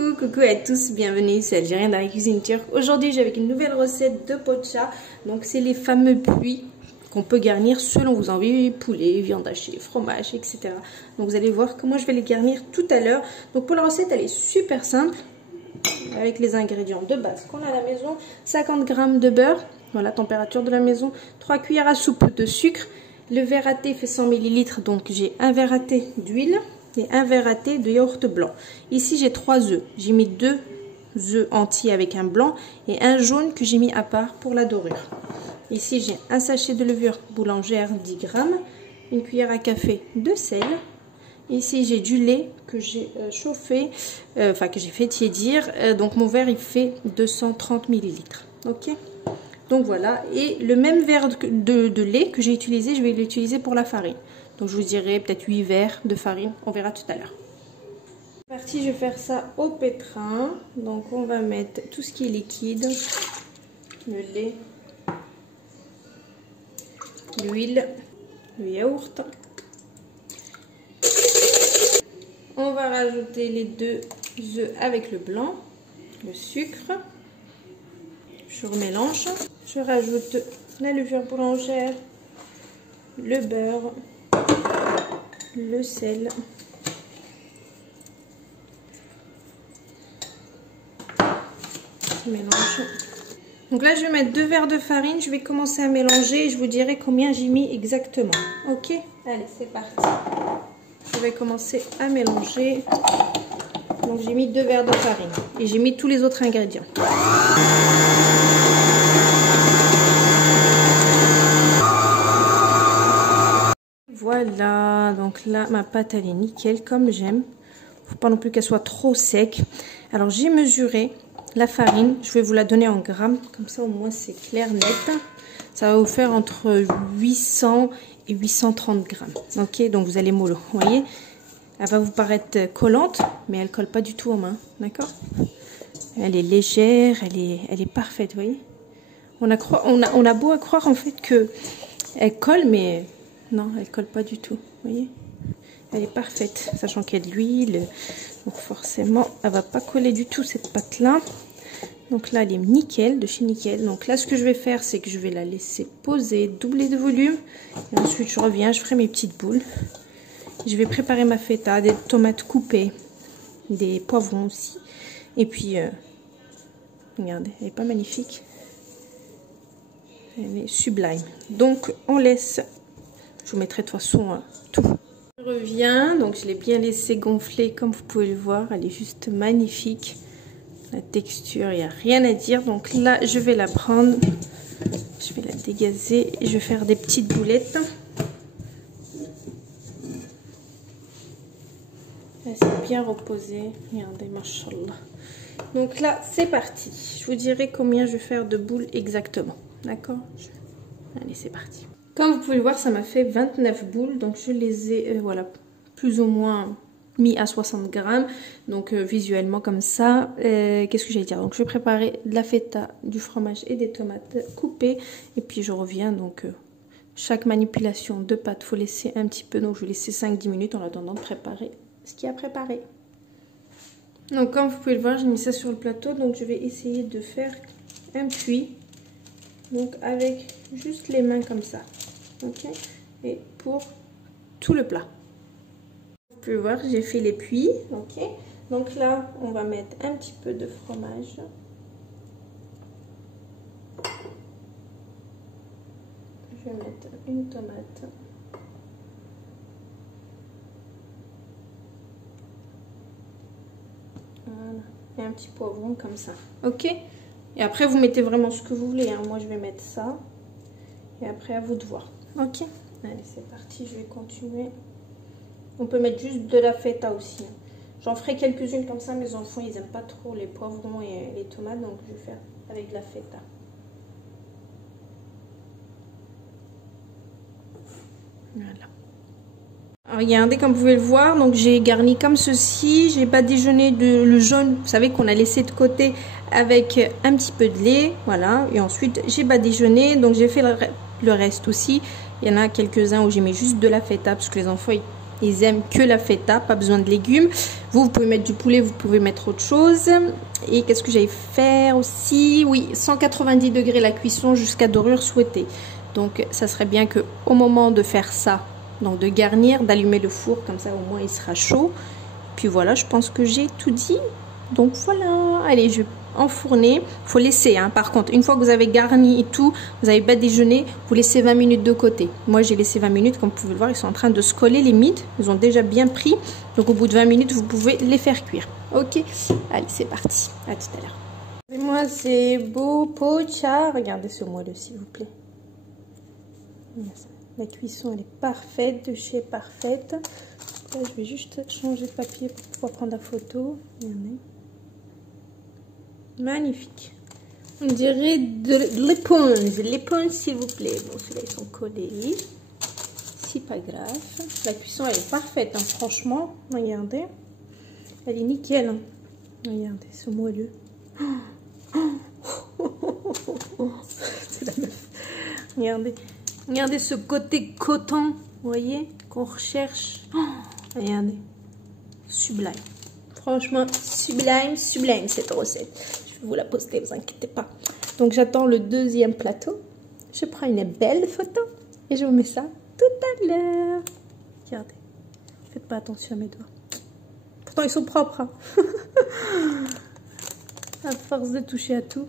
Coucou à tous, bienvenue, c'est Algérien dans la cuisine turque. Aujourd'hui j'ai avec une nouvelle recette de pocha. Donc c'est les fameux puits qu'on peut garnir selon vos envies, poulet, viande hachée, fromage, etc. Donc vous allez voir comment je vais les garnir tout à l'heure. Donc pour la recette elle est super simple, avec les ingrédients de base qu'on a à la maison. 50 g de beurre, voilà, température de la maison, 3 cuillères à soupe de sucre. Le verre à thé fait 100 ml, donc j'ai un verre à thé d'huile et un verre à thé de yaourt blanc. Ici j'ai 3 œufs, j'ai mis 2 œufs entiers avec un blanc et un jaune que j'ai mis à part pour la dorure. Ici j'ai un sachet de levure boulangère 10 g, une cuillère à café de sel. Ici j'ai du lait que j'ai chauffé, que j'ai fait tiédir, donc mon verre il fait 230 ml. Ok, donc voilà, et le même verre de lait que j'ai utilisé, je vais l'utiliser pour la farine. Donc je vous dirai peut-être 8 verres de farine, on verra tout à l'heure. C'est parti, je vais faire ça au pétrin. Donc on va mettre tout ce qui est liquide, le lait, l'huile, le yaourt. On va rajouter les 2 œufs avec le blanc, le sucre. Je remélange. Je rajoute la levure boulangère, le beurre, le sel, je mélange. Donc là je vais mettre 2 verres de farine, je vais commencer à mélanger et je vous dirai combien j'ai mis exactement. Ok, allez c'est parti. Je vais commencer à mélanger. Donc j'ai mis 2 verres de farine et j'ai mis tous les autres ingrédients. Voilà, donc là ma pâte elle est nickel comme j'aime. Faut pas non plus qu'elle soit trop sec. Alors j'ai mesuré la farine, je vais vous la donner en grammes, comme ça au moins c'est clair net. Ça va vous faire entre 800 et 830 grammes. Ok, donc vous allez mollo, vous voyez. Elle va vous paraître collante, mais elle colle pas du tout aux mains, d'accord. Elle est légère, elle est parfaite, vous voyez. On a beau à croire en fait que elle colle, mais non, elle colle pas du tout, vous voyez. Elle est parfaite, sachant qu'il y a de l'huile, donc forcément, elle va pas coller du tout cette pâte-là. Donc là, elle est nickel, de chez Nickel. Donc là, ce que je vais faire, c'est que je vais la laisser poser, doubler de volume. Et ensuite, je reviens, je ferai mes petites boules. Je vais préparer ma feta, des tomates coupées, des poivrons aussi. Et puis, regardez, elle est pas magnifique. Elle est sublime. Donc, on laisse. Je vous mettrai de toute façon tout. Je reviens, donc je l'ai bien laissé gonfler comme vous pouvez le voir. Elle est juste magnifique. La texture, il n'y a rien à dire. Donc là, je vais la prendre. Je vais la dégazer et je vais faire des petites boulettes. Elle s'est bien reposée. Regardez, machallah. Donc là, c'est parti. Je vous dirai combien je vais faire de boules exactement. D'accord? Allez, c'est parti. Comme vous pouvez le voir, ça m'a fait 29 boules. Donc je les ai, voilà, plus ou moins mis à 60 grammes. Donc visuellement comme ça. Qu'est-ce que j'allais dire? Donc je vais préparer de la feta, du fromage et des tomates coupées. Et puis je reviens. Donc chaque manipulation de pâte, il faut laisser un petit peu. Donc je vais laisser 5-10 minutes en attendant de préparer ce qu'il y a préparé. Donc comme vous pouvez le voir, j'ai mis ça sur le plateau. Donc je vais essayer de faire un puits. Donc avec juste les mains comme ça. Ok, et pour tout le plat. Vous pouvez voir, j'ai fait les puits. Ok, donc là on va mettre un petit peu de fromage. Je vais mettre une tomate. Voilà, et un petit poivron comme ça. Ok, et après vous mettez vraiment ce que vous voulez, hein. Moi je vais mettre ça. Et après à vous de voir. Ok, allez c'est parti, je vais continuer. On peut mettre juste de la feta aussi. J'en ferai quelques-unes comme ça, mes enfants ils aiment pas trop les poivrons et les tomates, donc je vais faire avec de la feta. Voilà. Alors, regardez comme vous pouvez le voir, donc j'ai garni comme ceci. J'ai badigeonné le jaune, vous savez qu'on a laissé de côté avec un petit peu de lait, voilà. Et ensuite j'ai badigeonné, donc j'ai fait le reste aussi. Il y en a quelques-uns où j'ai mis juste de la feta parce que les enfants Ils aiment que la feta, pas besoin de légumes. Vous pouvez mettre du poulet, vous pouvez mettre autre chose. Et qu'est-ce que j'allais faire aussi? Oui, 190 degrés la cuisson jusqu'à dorure souhaitée. Donc ça serait bien que au moment de faire ça, donc de garnir, d'allumer le four, comme ça au moins il sera chaud. Puis voilà, je pense que j'ai tout dit. Donc voilà, allez, je vais enfourner. Il faut laisser, hein. Par contre, une fois que vous avez garni et tout, vous avez badigeonné, vous laissez 20 minutes de côté. Moi, j'ai laissé 20 minutes, comme vous pouvez le voir, ils sont en train de se coller les mides. Ils ont déjà bien pris. Donc au bout de 20 minutes, vous pouvez les faire cuire. Ok, allez, c'est parti. À tout à l'heure. Et moi, c'est beau pocha. Regardez ce moelleux, s'il vous plaît. La cuisson, elle est parfaite, de chez parfaite. Là, je vais juste changer de papier pour pouvoir prendre la photo. Regardez. Magnifique. On dirait de l'éponge. L'éponge, s'il vous plaît. Bon, ceux-là, ils sont collés. C'est pas grave. La cuisson, elle est parfaite, hein. Franchement, regardez. Elle est nickel. Hein. Regardez ce moelleux. C'est la meuf. Regardez. Regardez ce côté coton, vous voyez, qu'on recherche. Regardez. Sublime. Franchement, sublime, sublime cette recette. Je vais vous la poster, vous inquiétez pas. Donc j'attends le deuxième plateau. Je prends une belle photo et je vous mets ça tout à l'heure. Regardez. Faites pas attention à mes doigts. Pourtant ils sont propres. Hein. À force de toucher à tout.